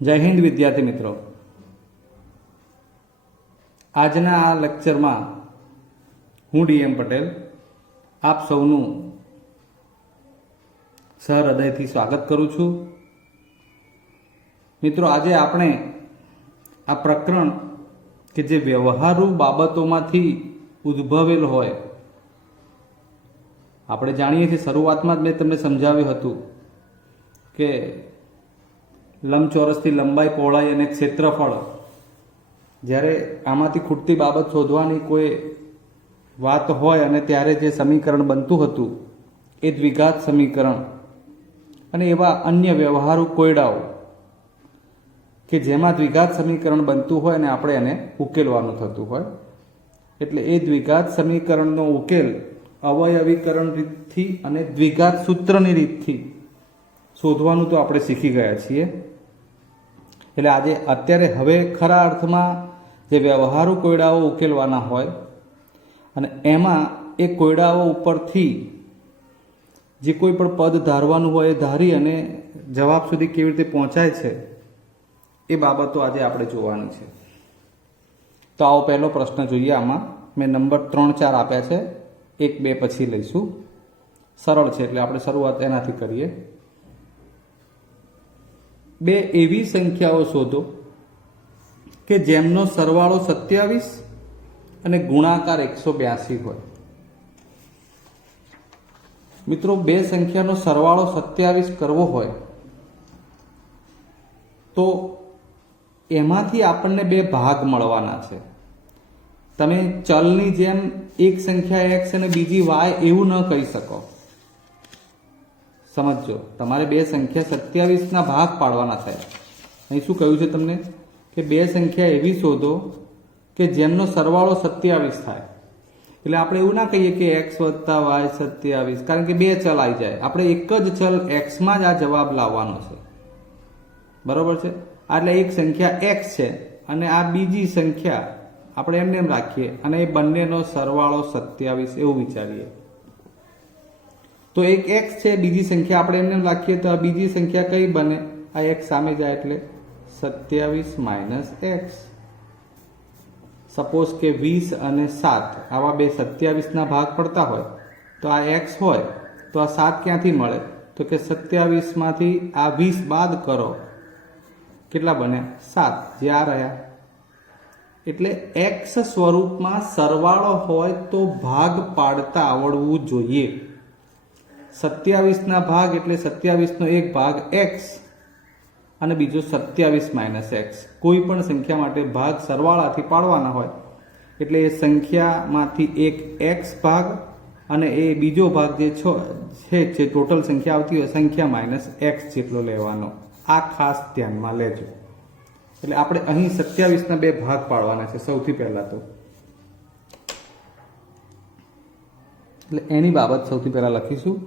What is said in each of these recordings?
જય હિન્દ વિદ્યાર્થી મિત્રો, આજના આ લેક્ચરમાં હું ડીએમ પટેલ આપ સૌનું સહૃદયથી સ્વાગત કરું છું. મિત્રો, આજે આપણે આ પ્રકરણ કે જે વ્યવહારુ બાબતોમાંથી ઉદ્ભવેલ હોય, આપણે જાણીએ છીએ શરૂઆતમાં જ મેં તમને સમજાવ્યું હતું કે લંબચોરસથી લંબાઈ, પહોળાઈ અને ક્ષેત્રફળ, જ્યારે આમાંથી ખૂટતી બાબત શોધવાની કોઈ વાત હોય અને ત્યારે જે સમીકરણ બનતું હતું એ દ્વિઘાત સમીકરણ અને એવા અન્ય વ્યવહારુ કોયડાઓ કે જેમાં દ્વિઘાત સમીકરણ બનતું હોય અને આપણે એને ઉકેલવાનું થતું હોય, એટલે એ દ્વિઘાત સમીકરણનો ઉકેલ અવયવીકરણ રીતથી અને દ્વિઘાત સૂત્રની રીતથી શોધવાનું તો આપણે શીખી ગયા છીએ. એટલે આજે અત્યારે હવે ખરા અર્થમાં જે વ્યવહારુ કોયડાઓ ઉકેલવાના હોય અને એમાં એ કોયડાઓ ઉપરથી જે કોઈ પણ પદ ધારવાનું હોય એ ધારી અને જવાબ સુધી કેવી રીતે પહોંચાય છે એ બાબતો આજે આપણે જોવાની છે. તો આવો પહેલો પ્રશ્ન જોઈએ. આમાં મેં નંબર 3-4 આપ્યા છે, 1-2 પછી લઈશું. સરળ છે એટલે આપણે શરૂઆત એનાથી કરીએ. બે એવી સંખ્યાઓ શોધો કે જેમનો સરવાળો 27 અને ગુણાકાર 182 હોય. મિત્રો, બે સંખ્યાનો સરવાળો 27 કરવો હોય તો એમાંથી આપણને બે ભાગ મળવાના છે. તમે ચલની જેમ એક સંખ્યા x અને બીજી y એવું ન કહી શકો. સમજો, તમારે બે સંખ્યા 27ના ભાગ પાડવાના થયા. અહીં શું કહ્યું છે તમને કે બે સંખ્યા એવી શોધો કે જેમનો સરવાળો 27 થાય. એટલે આપણે એવું ના કહીએ કે x વત્તા y 27, કારણ કે બે ચલ આવી જાય. આપણે એક જ ચલ x માં જ આ જવાબ લાવવાનો છે. બરોબર છે? એટલે એક સંખ્યા x છે અને આ બીજી સંખ્યા આપણે એમને એમ રાખીએ અને એ બંનેનો સરવાળો 27 એવું વિચારીએ. તો એક x છે, બીજી સંખ્યા આપણે એમને રાખીએ તો આ બીજી સંખ્યા કઈ બને? આ x સામે જાય એટલે 27 - x. સપોઝ કે 20 અને 7 આવા બે 27ના ભાગ પડતા હોય તો આ x હોય તો આ 7 ક્યાંથી મળે? તો કે 27માંથી આ 20 બાદ કરો, કેટલા બને? 7, જે આ રહ્યા. એટલે x સ્વરૂપમાં સરવાળો હોય તો ભાગ પાડતા આવડવું જોઈએ. 27ના ભાગ એટલે 27નો એક ભાગ x અને બીજો 27 - x. કોઈ પણ સંખ્યા માટે ભાગ સરવાળાથી પાડવાના હોય એટલે એ સંખ્યામાંથી એક x ભાગ અને એ બીજો ભાગ જે છે જે ટોટલ સંખ્યા આવતી હોય સંખ્યા -x જેટલો લેવાનો. આ ખાસ ધ્યાનમાં લેજો. એટલે આપણે અહીં 27ના બે ભાગ પાડવાના છે સૌથી પહેલા તો. એટલે એની બાબત સૌથી પહેલા લખીશું.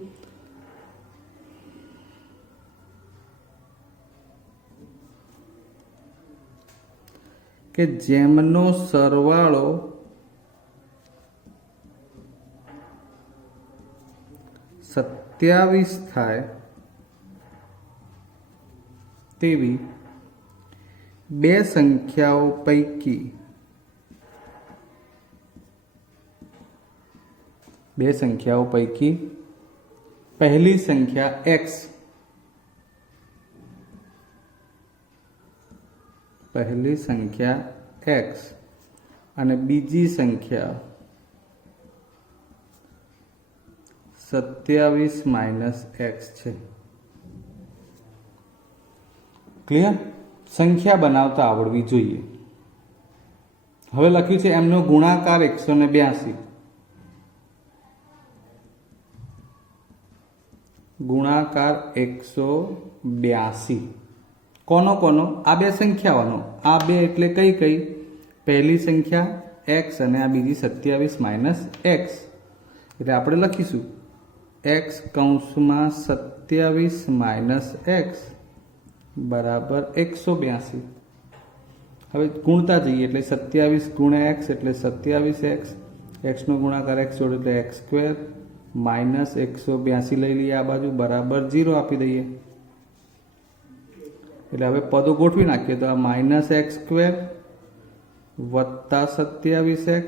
કે જેમનો સરવાળો 27 થાય તેવી બે સંખ્યાઓ પૈકી પહેલી સંખ્યા x અને બીજી સંખ્યા 27 - x છે. ક્લિયર? સંખ્યા બનાવતા આવડવી જોઈએ. હવે લખ્યું છે એમનો ગુણાકાર 182. ગુણાકાર 182 કોનો? આ બે સંખ્યાઓનો. આ બે એટલે કઈ? પહેલી સંખ્યા x અને આ બીજી 27 - x. એટલે આપણે લખીશું x કૌંસમાં 27 - x બરાબર 182. હવે ગુણતા જઈએ એટલે 27 × x એટલે 27x, x નો ગુણાકાર x જોડે એટલે x² -182 લઈ લઈએ આ બાજુ, બરાબર 0 આપી દઈએ. એટલે હવે પદો ગોઠવી નાખીએ તો આ -x² વત્તા 27x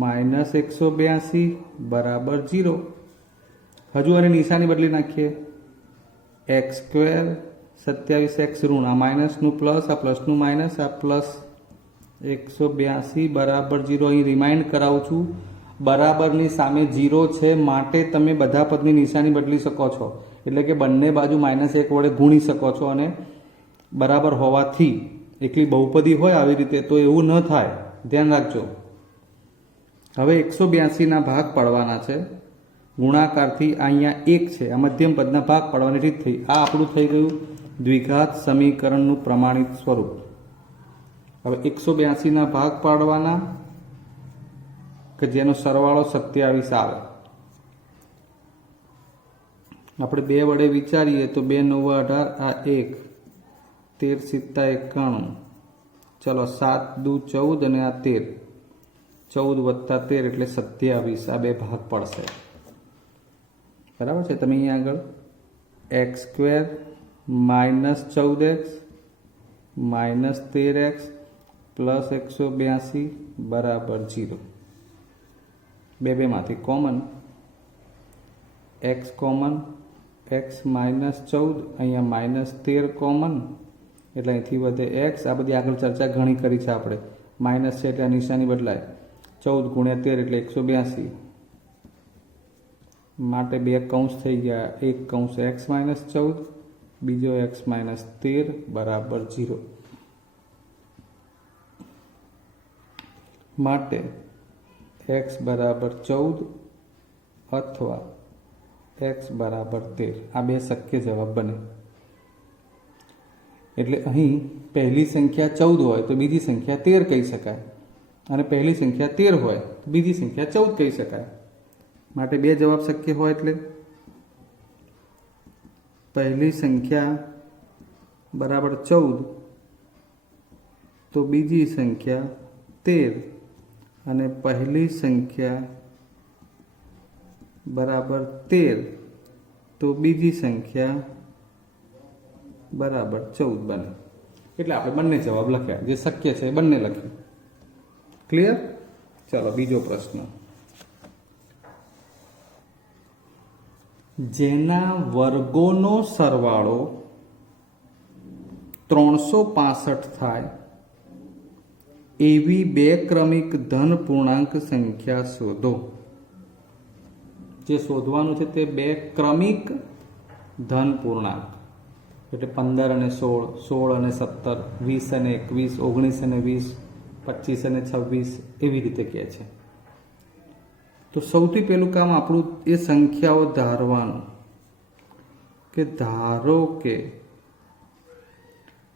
-182 બરાબર 0. હજુ આની નિશાની બદલી નાખીએ. x² 27x ઋણ, આ માઇનસનું પ્લસ, આ પ્લસનું માઇનસ, આ પ્લસ 182 બરાબર 0. અહીં રિમાઇન્ડ કરાવું છું, બરાબરની સામે 0 છે માટે તમે બધા પદની નિશાની બદલી શકો છો. એટલે કે બંને બાજુ -1 વડે ગુણી શકો છો અને બરાબર હોવાથી એકલી બહુપદી હોય આવી રીતે તો એવું ન થાય, ધ્યાન રાખજો. હવે 182ના ભાગ પાડવાના છે ગુણાકારથી. અહીંયા 1 છે, આ મધ્યમ પદના ભાગ પાડવાની રીત થઈ. આ આપણું થઈ ગયું દ્વિઘાત સમીકરણનું પ્રમાણિત સ્વરૂપ. હવે 182ના ભાગ પાડવાના કે જેનો સરવાળો 27 આવે. આપણે 2 વડે વિચારીએ તો 2 9 18, આ 1 13 7 91, ચલો 7 દુ 14 અને આ 13, 14 વત્તા 13 એટલે 27. આ 2 ભાગ પડશે, બરાબર છે. તમે અહીંયા આગળ x² -14x -13x પ્લસ 182 બરાબર 0. 2 માંથી કોમન, x કોમન, x -14, અહીંયા -13 કોમન એટલે અહીંથી વધે x. આ બધી આગળ ચર્ચા ઘણી કરી છે આપણે. માઇનસ છે એટલે આ નિશાની બદલાય. 14 ગુણ્યા 13 એટલે 182 માટે 2 કૌંસ થઈ ગયા. એક કૌંસ x -14, બીજો x -13 બરાબર 0. માટે x બરાબર 14 અથવા x બરાબર 13 આ 2 શક્ય જવાબ બને. એટલે અહીં પહેલી સંખ્યા 14 હોય તો બીજી સંખ્યા 13 કહી શકાય, અને પહેલી સંખ્યા 13 હોય તો બીજી સંખ્યા 14 કહી શકાય. માટે 2 જવાબ શક્ય હોય એટલે પહેલી સંખ્યા બરાબર 14 તો બીજી સંખ્યા 13, અને પહેલી સંખ્યા બરાબર 13 તો બીજી સંખ્યા બરાબર 14 બને. એટલે આપણે બંને જવાબ લખ્યા, જે શક્ય છે એ બંને લખ્યું. ક્લિયર? ચાલો બીજો પ્રશ્ન. જેના વર્ગોનો સરવાળો 365 થાય એવી 2 ક્રમિક ધન પૂર્ણાંક સંખ્યા શોધો. જે શોધવાનું છે તે 2 ક્રમિક ધન પૂર્ણાંક, એટલે 15 અને 16, 16 અને 17, 20 અને 21, 19 અને 20, 25 અને 26 એવી રીતે કહે છે. તો સૌથી પહેલું કામ આપણું એ સંખ્યાઓ ધારવાનું કે ધારો કે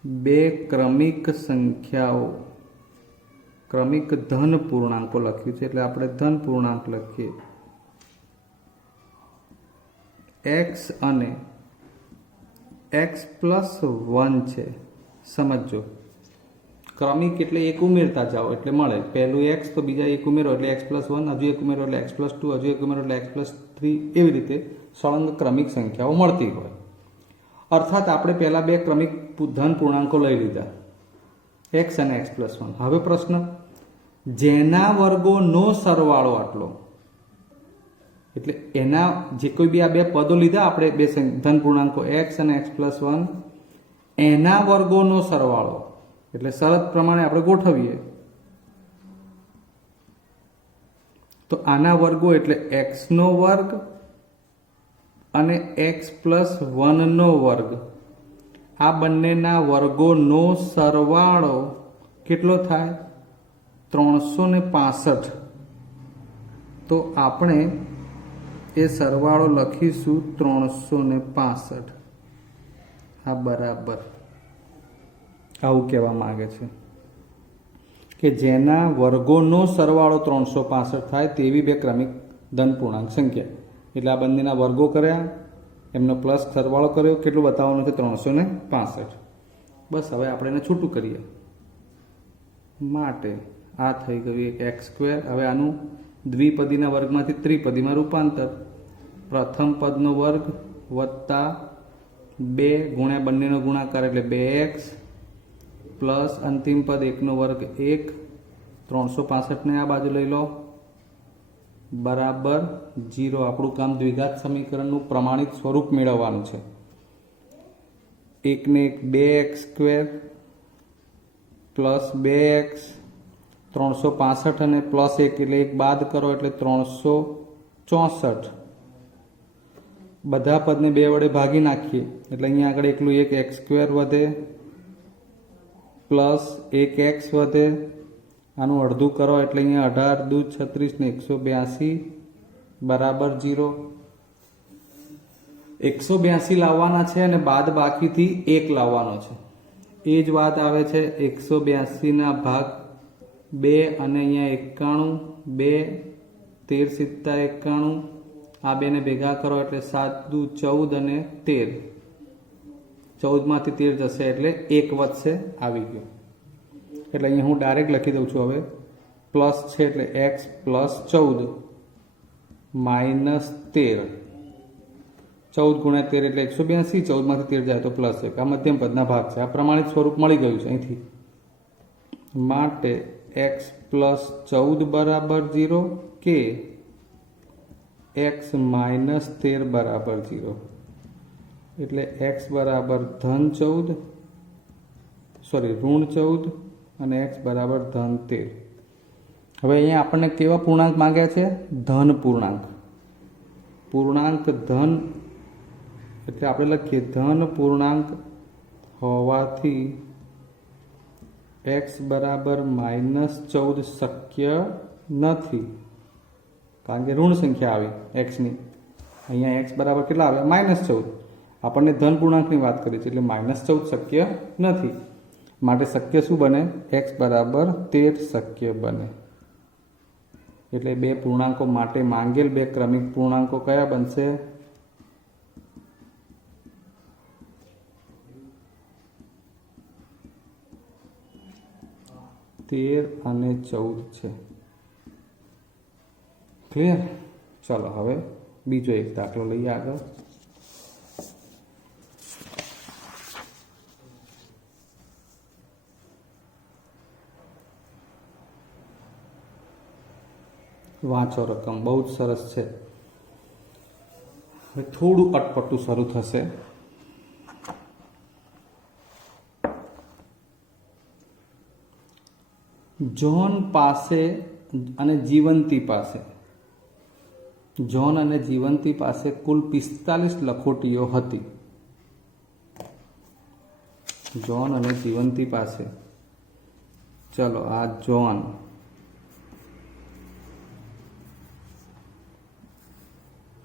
2 ક્રમિક સંખ્યાઓ, ક્રમિક ધન પૂર્ણાંકો લખ્યું છે એટલે આપણે ધન પૂર્ણાંક લખીએ. x અને x પ્લસ 1 છે. સમજો, ક્રમિક એટલે એક ઉમેરતા જાઓ એટલે મળે. પહેલું x તો બીજા એક ઉમેરો એટલે x પ્લસ 1, હજુ એક ઉમેરો એટલે x પ્લસ 2, હજુ એક ઉમેરો એટલે x પ્લસ 3, એવી રીતે સળંગ ક્રમિક સંખ્યાઓ મળતી હોય. અર્થાત આપણે પહેલા 2 ક્રમિક ધન પૂર્ણાંકો લઈ લીધા, x અને x પ્લસ 1. હવે પ્રશ્ન, જેના વર્ગોનો સરવાળો આટલો, એટલે એના જે કોઈ બી આ 2 પદો લીધા આપણે, 2 ધન પૂર્ણાંકો x અને x પ્લસ 1, એના વર્ગોનો સરવાળો, એટલે શરત પ્રમાણે આપણે ગોઠવીએ તો આના વર્ગો એટલે x નો વર્ગ અને x પ્લસ 1 નો વર્ગ, આ બંનેના વર્ગોનો સરવાળો કેટલો થાય? 365. તો આપણે એ સરવાળો લખીશું 365. આ બરાબર આવું કહેવા માંગે છે કે જેના વર્ગોનો સરવાળો 365 થાય તેવી 2 ક્રમિક ધન પૂર્ણાંક સંખ્યા. એટલે આ બંનેના વર્ગો કર્યા, એમનો પ્લસ સરવાળો કર્યો, કેટલું બતાવવાનું છે? 365. બસ હવે આપણે એને છૂટું કરીએ. માટે આ થઈ ગયું એક x². હવે આનું દ્વિપદીના વર્ગમાંથી ત્રિપદીમાં રૂપાંતર. પ્રથમ પદનો વર્ગ વત્તા 2 ગુણ્યા બંનેનો ગુણાકાર એટલે 2x પ્લસ અંતિમ પદ 1 નો વર્ગ 1, 365 ને આ બાજુ લઈ લો બરાબર 0. આપણું કામ દ્વિઘાત સમીકરણનું પ્રમાણિત સ્વરૂપ મેળવવાનું છે. 1 ને 1 2x² પ્લસ 2x, 365 અને પ્લસ 1 એટલે 1 બાદ કરો એટલે 364. બધા પદને 2 વડે ભાગી નાખીએ એટલે અહીંયા આગળ એકલું 1 x² વધે પ્લસ 1 x વધે. આનું અડધું કરો એટલે અહીંયા 18 દૂ 36 ને 182 બરાબર 0. 182 લાવવાના છે અને બાદ બાકીથી 1 લાવવાનો છે. એ જ વાત આવે છે 182 ના ભાગ 2 અને અહીંયા 91, 2 13 × 91. આ બેને ભેગા કરો એટલે 7 દૂ 14 અને 13. 14 માંથી 13 જશે એટલે 1 વધશે. આવી ગયો. એટલે અહીંયા હું ડાયરેક્ટ લખી દઉં છું. હવે પ્લસ છે એટલે x પ્લસ 14 માઇનસ 13. 14 ગુણ્યા 13 એટલે 182. 14 માંથી 13 જાય તો પ્લસ 1. આ મધ્યમ પદના ભાગ છે. આ પ્રમાણિત સ્વરૂપ મળી ગયું છે અહીંથી. માટે x પ્લસ 14 બરાબર 0 કે x માઇનસ 13 બરાબર 0. એટલે x બરાબર ઋણ 14 અને x બરાબર ધન 13. હવે અહીંયા આપણને કેવા પૂર્ણાંક માંગ્યા છે? ધન પૂર્ણાંક. પૂર્ણાંક ધન એટલે આપણે લખીએ ધન પૂર્ણાંક હોવાથી x બરાબર -14 શક્ય નથી, કારણ કે ઋણ સંખ્યા આવી xની. અહીંયા x બરાબર કેટલા આવ્યા? -14. આપણને ધન પૂર્ણાંકની વાત કરી છે એટલે -14 શક્ય નથી. માટે શક્ય શું બને? x બરાબર 13 શક્ય બને. એટલે બે પૂર્ણાંકો માટે માંગેલ બે ક્રમિક પૂર્ણાંકો કયા બનશે? તેર અને 14 છે. ક્લિયર? ચલો હવે બીજો એક દાખલો લઈએ આગળ. વાંચો રકમ, બહુ જ સરસ છે. હવે થોડું અટપટું શરૂ થશે. જ્હોન પાસે અને જીવંતી પાસે, જ્હોન અને જીવંતી પાસે કુલ 45 લખોટીઓ હતી. જ્હોન અને જીવંતી પાસે, ચલો આ જ્હોન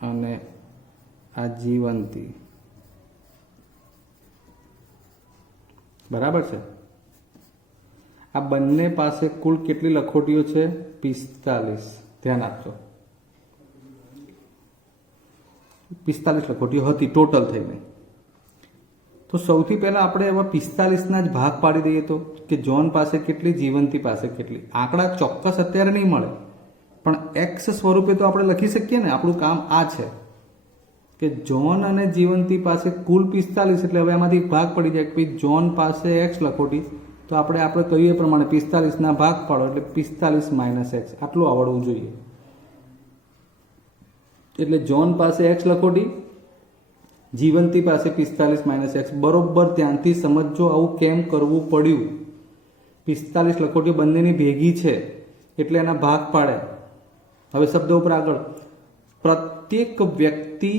અને આ જીવંતી, બરાબર છે. આ બંને પાસે કુલ કેટલી લખોટીઓ છે? 45. ધ્યાન આપજો, 45 લખોટીઓ હતી ટોટલ થઈને. તો સૌથી પહેલા આપણે એવા 45ના જ ભાગ પાડી દઈએ તો કે જ્હોન પાસે કેટલી, જીવંતી પાસે કેટલી. આંકડા ચોક્કસ અત્યારે નહીં મળે, પણ એક્સ સ્વરૂપે તો આપણે લખી શકીએ ને. આપણું કામ આ છે કે જ્હોન અને જીવંતી પાસે કુલ 45, એટલે હવે એમાંથી ભાગ પડી જાય કે જ્હોન પાસે એક્સ લખોટી, તો આપણે કહીએ પ્રમાણે 45ના ભાગ પાડો એટલે 45 - x. આટલું આવડવું જોઈએ. એટલે જ્હોન પાસે એક્સ લખોટી, જીવંતી પાસે 45 - x. બરોબર ધ્યાનથી સમજો આવું કેમ કરવું પડ્યું. 45 લખોટીઓ બંનેની ભેગી છે એટલે એના ભાગ પાડે. હવે શબ્દો ઉપર આગળ, પ્રત્યેક વ્યક્તિ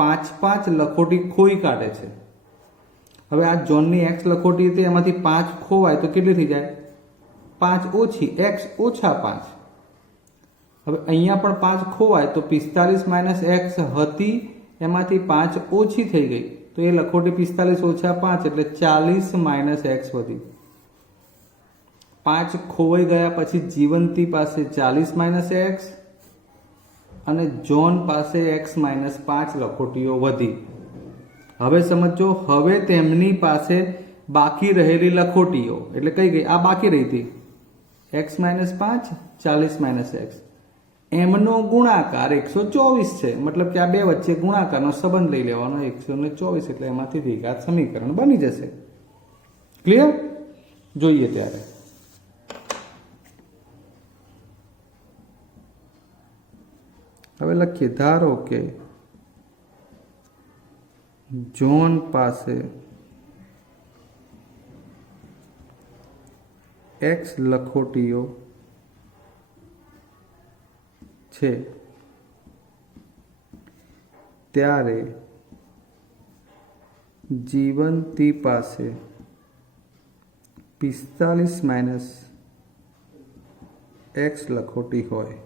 5 લખોટી ખોઈ કાઢે છે. હવે આ જ્હોનની એક્સ લખોટી હતી, એમાંથી 5 ખોવાય તો કેટલી થઈ જાય? 5 ઓછી, x ઓછા 5. હવે અહીંયા પણ 5 ખોવાય તો 45 - x હતી, એમાંથી 5 ઓછી થઈ ગઈ તો એ લખોટી 45 ઓછા 5 એટલે 40 - x વધી. 5 ખોવાઈ ગયા પછી જીવંતી પાસે 40 - x અને જ્હોન પાસે x - 5 લખોટીઓ વધી. હવે સમજો, હવે તેમની પાસે બાકી રહેલી લખોટીઓ એટલે કઈ ગઈ? આ બાકી રહી હતી x - 5, 40 - x. એમનો ગુણાકાર 124 છે, મતલબ કે આ બે વચ્ચે ગુણાકારનો સંબંધ લઈ લેવાનો 124, એટલે એમાંથી દ્વિઘાત સમીકરણ બની જશે. ક્લિયર? જોઈએ ત્યારે હવે લખીએ. ધારો કે જોન પાસે x લખોટીઓ છે, ત્યારે જીવંતી પાસે 45 - x લખોટી હોય.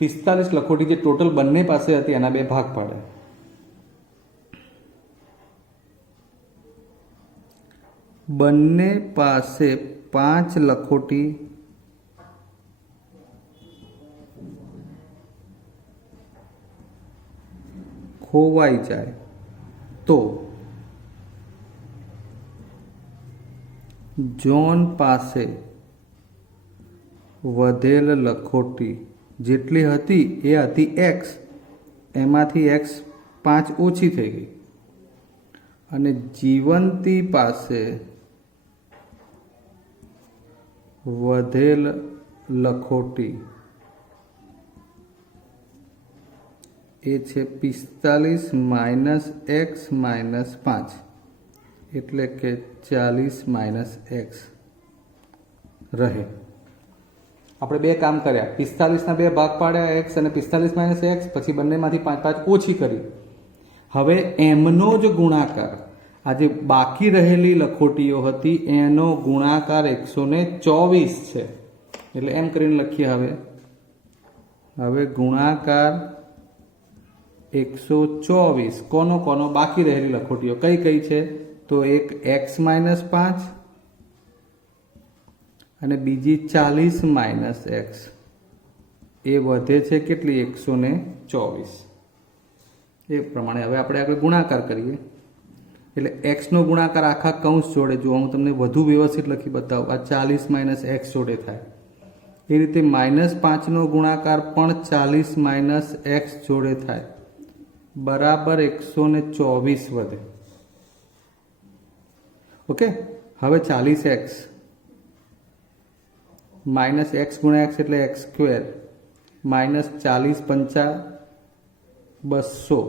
45 લખોટી જે ટોટલ બંને પાસે હતી એના બે ભાગ પાડે. બંને પાસે 5 લખોટી ખોવાઈ જાય તો જોન પાસે વધેલ લખોટી જેટલી હતી એ હતી x, એમાંથી x 5 ઓછી થઈ ગઈ, અને જીવંતી પાસે વધેલ લખોટી એ છે 45 - x - 5, એટલે કે 40 - x રહે. આપણે બે કામ કર્યા, 45ના બે ભાગ પાડ્યા x અને 45 - x, પછી બંનેમાંથી 5 ઓછી કરી. હવે એમનો જ ગુણાકાર, આ જે બાકી રહેલી લખોટીઓ હતી એનો ગુણાકાર 124 છે, એટલે એમ કરીને લખીએ. હવે ગુણાકાર 124 કોનો કોનો? બાકી રહેલી લખોટીઓ કઈ કઈ છે? તો એક x - 5 અને બીજી 40 - x. એ વધે છે કેટલી? 124. એ પ્રમાણે હવે આપણે આગળ ગુણાકાર કરીએ. એટલે x નો ગુણાકાર આખા કૌંસ જોડે, જો હું તમને વધુ વ્યવસ્થિત લખી બતાવું, આ 40 - x જોડે થાય. એ રીતે -5 નો ગુણાકાર પણ 40 - x જોડે થાય, બરાબર 124 વધે. ઓકે, હવે 40x -x ગુણ્યા x એટલે x સ્ક્વેર, -40 × 5 200,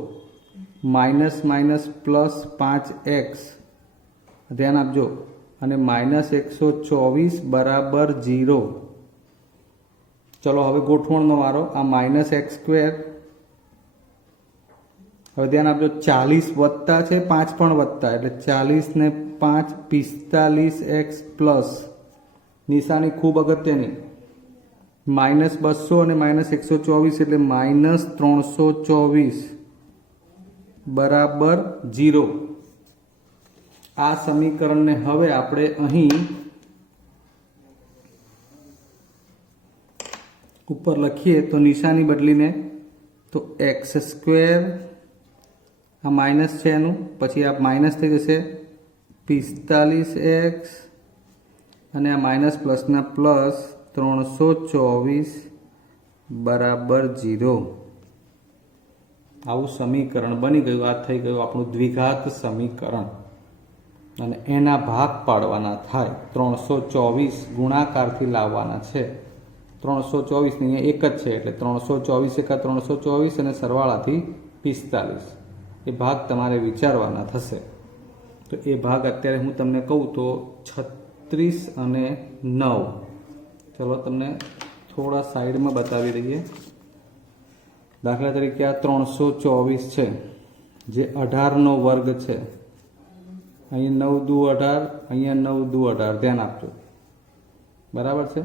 -5x, ધ્યાન આપજો, અને -124 બરાબર 0. ચલો હવે ગોઠવણનો વારો. આ -x સ્ક્વેર, હવે ધ્યાન આપજો, 40 વત્તા છે, 5 પણ વત્તા, એટલે 40 ને 5 45x પ્લસ નિશાની ખૂબ અગત્યની, -200 અને -124 એટલે -324 બરાબર 0. આ સમીકરણને હવે આપણે અહીં ઉપર લખીએ તો નિશાની બદલીને, તો x સ્ક્વેર, આ માઇનસ છે એનું, પછી આ માઇનસ થઈ જશે 45x, અને આ માઇનસ પ્લસના પ્લસ 324 બરાબર 0. આવું સમીકરણ બની ગયું. આ થઈ ગયું આપણું દ્વિઘાત સમીકરણ, અને એના ભાગ પાડવાના થાય. 324 ગુણાકારથી લાવવાના છે. 324 ને અહીંયા એક જ છે, એટલે 324 એકા 324 અને સરવાળાથી 45. એ ભાગ તમારે વિચારવાના થશે. તો એ ભાગ અત્યારે હું તમને કહું તો 36 અને 9. ચલો તમને થોડા સાઈડમાં બતાવી દઈએ. દાખલા તરીકે આ 324 છે, જે 18નો વર્ગ છે. અહીંયા 9 દુ 18, અહીંયા 9 દુ 18, ધ્યાન આપજો, બરાબર છે.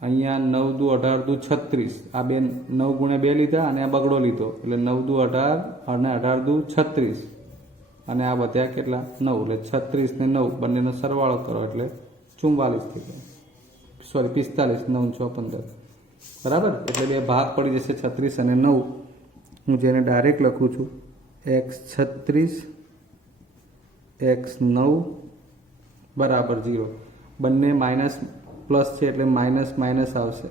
અહીંયા 9 દુ 18 દુ 36, આ બે 9 ગુણ્યા 2 લીધા અને આ બગડો લીધો, એટલે 9 દુ 18 અને 18 દુ 36, અને આ વધ્યા કેટલા? 9, એટલે 36 ને 9 બંનેનો સરવાળો કરો એટલે 44 થઈ ગયા. સોરી 45, 9 6 15, બરાબર. એટલે બે ભાગ પડી જશે 36 અને 9. હું જેને ડાયરેક્ટ લખું છું x 36 x 9 બરાબર 0. બંને માઇનસ પ્લસ છે એટલે માઇનસ માઇનસ આવશે,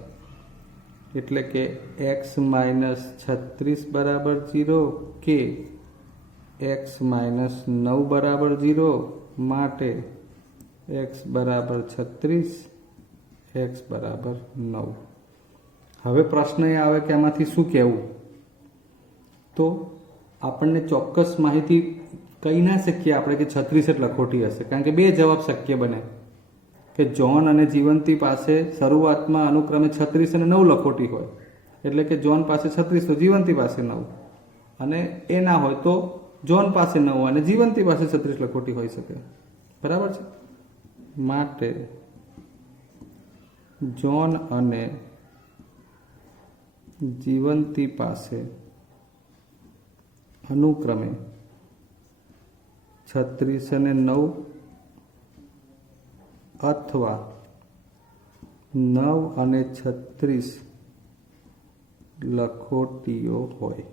એટલે કે x માઇનસ 36 બરાબર 0 કે x માઇનસ 9 બરાબર 0 માટે x બરાબર 36 x બરાબર 9. હવે પ્રશ્ન એ આવે કે આમાંથી શું કહેવું? તો આપણને ચોક્કસ માહિતી કહી ના શકીએ આપણે કે 36 જ લખોટી હશે, કારણ કે બે જવાબ શક્ય બને કે જ્હોન અને જીવંતી પાસે શરૂઆતમાં અનુક્રમે 36 અને 9 લખોટી હોય, એટલે કે જ્હોન પાસે 36 તો જીવંતી પાસે 9, અને એ ના હોય તો જ્હોન પાસે 9 અને જીવંતી પાસે 36 લખોટી હોઈ શકે. બરાબર છે? માટે જ્હોન અને જીવંતી પાસે અનુક્રમે 36 અને 9 અથવા 9 અને 36 લખોટીઓ હોય.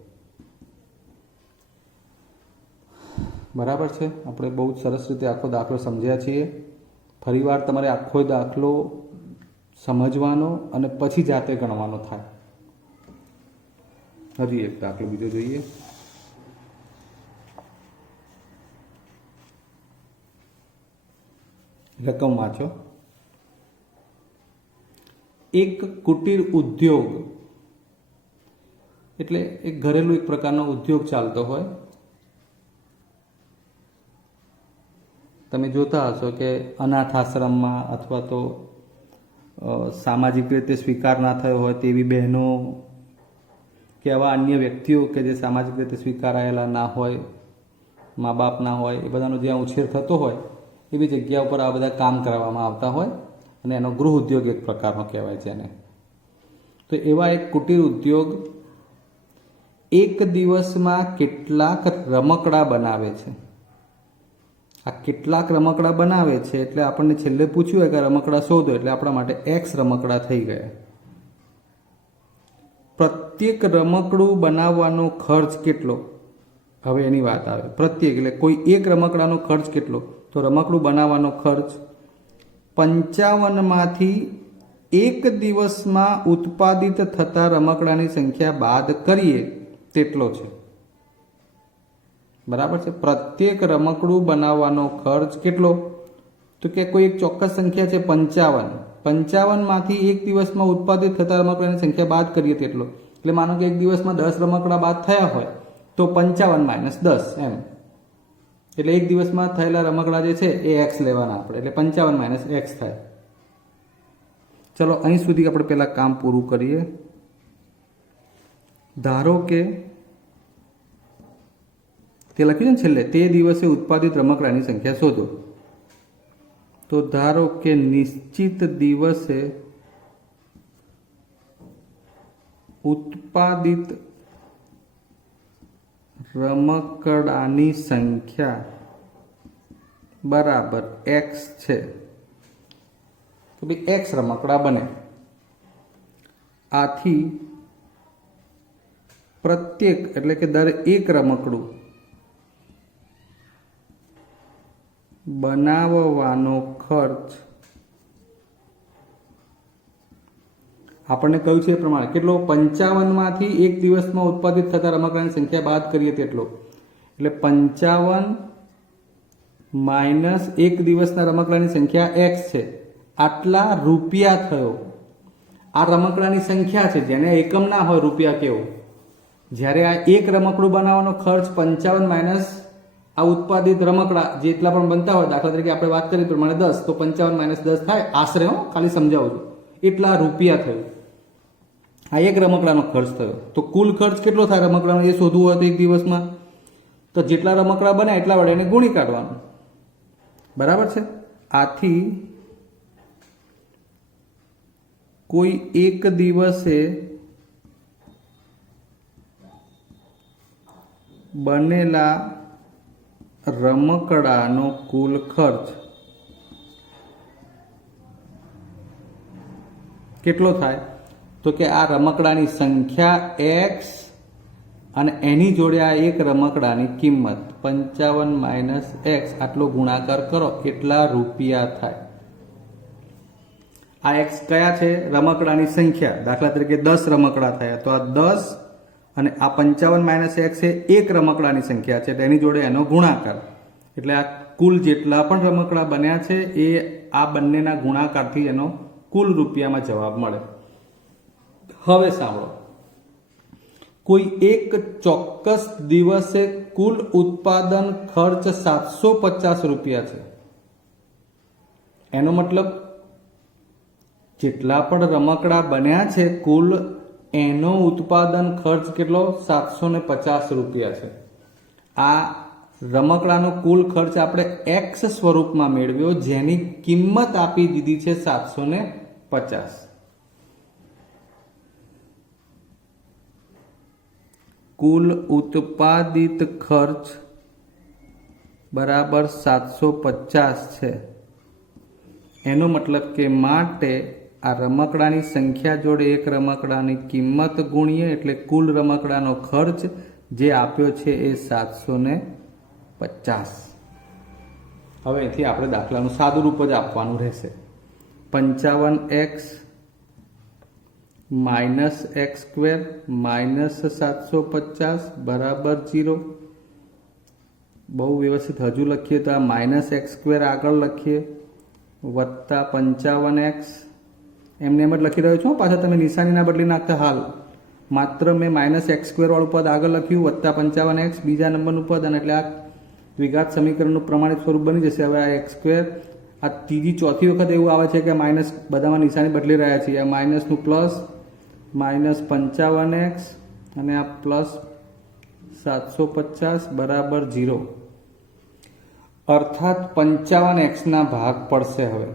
બરાબર છે? આપણે બહુ સરસ રીતે આખો દાખલો સમજ્યા છીએ. ફરીવાર તમારે આખો દાખલો સમજવાનો અને પછી જાતે ગણવાનો થાય. હજી એક દાખલો બીજો જોઈએ. રકમ વાંચો. એક કુટીર ઉદ્યોગ એટલે એક ઘરેલું એક પ્રકારનો ઉદ્યોગ ચાલતો હોય. તમે જોતા હશો કે અનાથ આશ્રમમાં અથવા તો સામાજિક રીતે સ્વીકાર ના થયો હોય તેવી બહેનો કે આવા અન્ય વ્યક્તિઓ કે જે સામાજિક રીતે સ્વીકારાયેલા ના હોય, મા બાપ ના હોય, એ બધાનો જ્યાં ઉછેર થતો હોય એવી જગ્યા ઉપર આ બધા કામ કરવામાં આવતા હોય, અને એનો ગૃહ ઉદ્યોગ એક પ્રકારનો કહેવાય છે એને. તો એવા એક કુટીર ઉદ્યોગ એક દિવસમાં કેટલાક રમકડા બનાવે છે. આ કેટલાક રમકડા બનાવે છે એટલે આપણને છેલ્લે પૂછ્યું હોય કે રમકડા શોધો, એટલે આપણા માટે x રમકડા થઈ ગયા. પ્રત્યેક રમકડું બનાવવાનો ખર્ચ કેટલો? હવે એની વાત આવે. પ્રત્યેક એટલે કોઈ એક રમકડાનો ખર્ચ કેટલો? તો રમકડું બનાવવાનો ખર્ચ 55 માંથી એક દિવસમાં ઉત્પાદિત થતા રમકડાની સંખ્યા બાદ કરીએ તેટલો છે. બરાબર છે? પ્રત્યેક રમકડું બનાવવાનો ખર્ચ કેટલો? તો કે કોઈ એક ચોક્કસ સંખ્યા છે 55. 55 માંથી એક દિવસમાં ઉત્પાદિત થતા રમકડાની સંખ્યા બાદ કરીએ તેટલો. એટલે માનો કે એક દિવસમાં 10 રમકડા બાદ થયા હોય તો 55 - 10 એમ. એટલે એક દિવસમાં થયેલા રમકડા જે છે એ x લેવાના આપણે, એટલે 55 - x થાય. ચલો અહીં સુધી આપણે પહેલા કામ પૂરું કરીએ. ધારો કે તે લખ્યું છે ને છેલ્લે, તે દિવસે ઉત્પાદિત રમકડાની સંખ્યા શોધો. તો ધારો કે નિશ્ચિત દિવસે ઉત્પાદિત રમકડાની સંખ્યા બરાબર x છે. તો ભાઈ x રમકડા બને. આથી પ્રત્યેક એટલે કે દર એક રમકડું બનાવવાનો ખર્ચ આપણને કહ્યું છે એ પ્રમાણે કેટલો? 55 માંથી એક દિવસમાં ઉત્પાદિત થતા રમકડાની સંખ્યા બાદ કરીએ તેટલો. એટલે 55 - એક દિવસના રમકડાની સંખ્યા x છે. આટલા રૂપિયા થયો. આ રમકડાની સંખ્યા છે, જેને એકમ ના હોય રૂપિયા કેવો. જ્યારે આ એક રમકડું બનાવવાનો ખર્ચ 55 - આ ઉત્પાદિત રમકડા જેટલા પણ બનતા હોય, દાખલા તરીકે આપણે વાત કરી પ્રમાણે 10, તો 55 - 10 થાય આશરે. ખાલી સમજાવું છું. એટલા રૂપિયા થયું. આ એક રમકડાનો ખર્ચ થયો. તો કુલ ખર્ચ કેટલો થાય રમકડાનો એ શોધવું હોય તો એક દિવસમાં, તો જેટલા રમકડા બને એટલા વડે એને ગુણી કાઢવાનું. બરાબર છે? આથી કોઈ એક દિવસે બનેલા રમકડાનો કુલ ખર્ચ કેટલો થાય? તો કે આ રમકડાની સંખ્યા x અને એની જોડે આ એક રમકડાની કિંમત 55 - x આટલો ગુણાકાર કરો એટલા રૂપિયા થાય. આ એક્સ કયા છે? રમકડાની સંખ્યા. દાખલા તરીકે 10 રમકડા થયા તો આ 10 અને આ 55 માઇનસ એક્સ એ એક રમકડાની સંખ્યા છે, તેની જોડે એનો ગુણાકાર. એટલે આ કુલ જેટલા પણ રમકડા બન્યા છે એ આ બંનેના ગુણાકારથી એનો કુલ રૂપિયામાં જવાબ મળે. હવે સાંભળો, કોઈ એક ચોક્કસ દિવસે કુલ ઉત્પાદન ખર્ચ 750 રૂપિયા છે. એનો મતલબ જેટલા પણ રમકડા બન્યા છે કુલ એનો ઉત્પાદન ખર્ચ કેટલો? 750 રૂપિયા છે. આ રમકડાનો કુલ ખર્ચ આપણે એક્સ સ્વરૂપમાં મેળવ્યો, જેની કિંમત આપી દીધી છે 750. કુલ ઉત્પાદિત ખર્ચ બરાબર 750 છે. એનો મતલબ કે માટે આ રમકડાની સંખ્યા જોડે એક રમકડાની કિંમત ગુણીએ એટલે કુલ રમકડાનો ખર્ચ જે આપ્યો છે એ 750. હવે અહીંથી આપણે દાખલાનું સાદું રૂપ જ આપવાનું રહેશે. 55x minus x square minus 750 બરાબર 0. બહુ વ્યવસ્થિત હજુ લખીએ તો આ માઇનસ એક્સ સ્ક્વેર આગળ લખીએ વત્તા 55x એમને એમ જ લખી રહ્યો છું. પાછા તમે નિશાનીના બદલી નાખતા. હાલ માત્ર મેં માઇનસ એક્સ સ્ક્વેર વાળું પદ આગળ લખ્યું વત્તા 55x બીજા નંબરનું પદ, અને એટલે આ દ્વિઘાત સમીકરણનું પ્રમાણિત સ્વરૂપ બની જશે. હવે આ એક્સ સ્ક્વેર આ ત્રીજી ચોથી વખત એવું આવે છે કે માઇનસ બધામાં નિશાની બદલી રહ્યા છીએ. આ માઇનસનું પ્લસ માઇનસ 55x અને આ પ્લસ 750 બરાબર 0. અર્થાત 55x ના ભાગ પડશે. હવે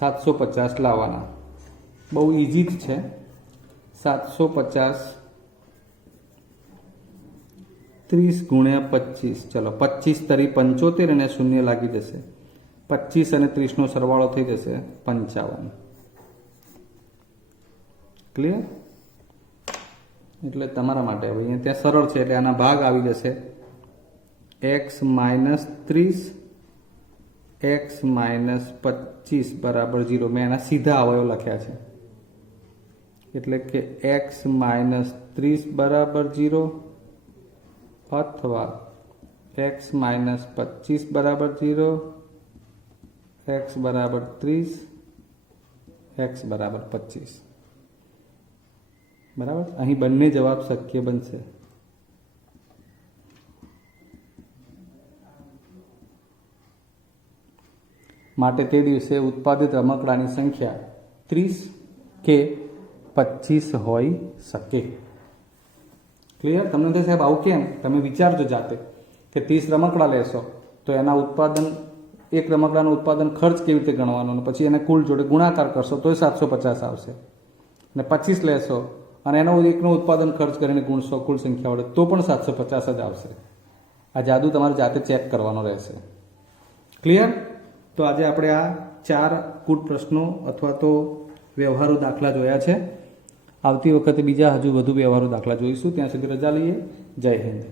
750 લાવવાના બહુ ઇઝી જ છે. 750 30 ગુણ્યા 25. ચલો 25 તરી 75 અને શૂન્ય લાગી જશે. 25 અને 30 નો સરવાળો થઈ જશે 55. ક્લિયર? એટલે તમારા માટે હવે અહીંયા ત્યાં સરળ છે એટલે આના ભાગ આવી જશે x માઇનસ 30 x માઇનસ 25 બરાબર 0. મેં એના સીધા અવયવ લખ્યા છે એટલે કે x માઇનસ 30 બરાબર 0 અથવા x માઇનસ 25 બરાબર 0, x બરાબર 30, x બરાબર 25. બરાબર? અહીં બંને જવાબ શક્ય બનશે. માટે તે દિવસે ઉત્પાદિત રમકડાની સંખ્યા 30 કે 25 હોઈ શકે. ક્લિયર? તમને તો સાહેબ આવું કેમ? તમે વિચારજો જાતે કે 30 રમકડા લેશો તો એના ઉત્પાદન એક રમકડાનું ઉત્પાદન ખર્ચ કેવી રીતે ગણવાનો, અને પછી એને કુલ જોડે ગુણાકાર કરશો તો 750 આવશે. અને 25 લેશો અને એનો એકનો ઉત્પાદન ખર્ચ કરીને ગુણશો કુલ સંખ્યા વડે તો પણ 750 જ આવશે. આ જાદુ તમારે જાતે ચેક કરવાનો રહેશે. ક્લિયર? તો આજે આપણે આ 4 કુલ પ્રશ્નો અથવા તો વ્યવહારુ દાખલા જોયા છે. આવતી વખતે બીજા હજુ વધુ વ્યવહારુ દાખલા જોઈશું. ત્યાં સુધી રજા લઈએ. જય હિન્દ.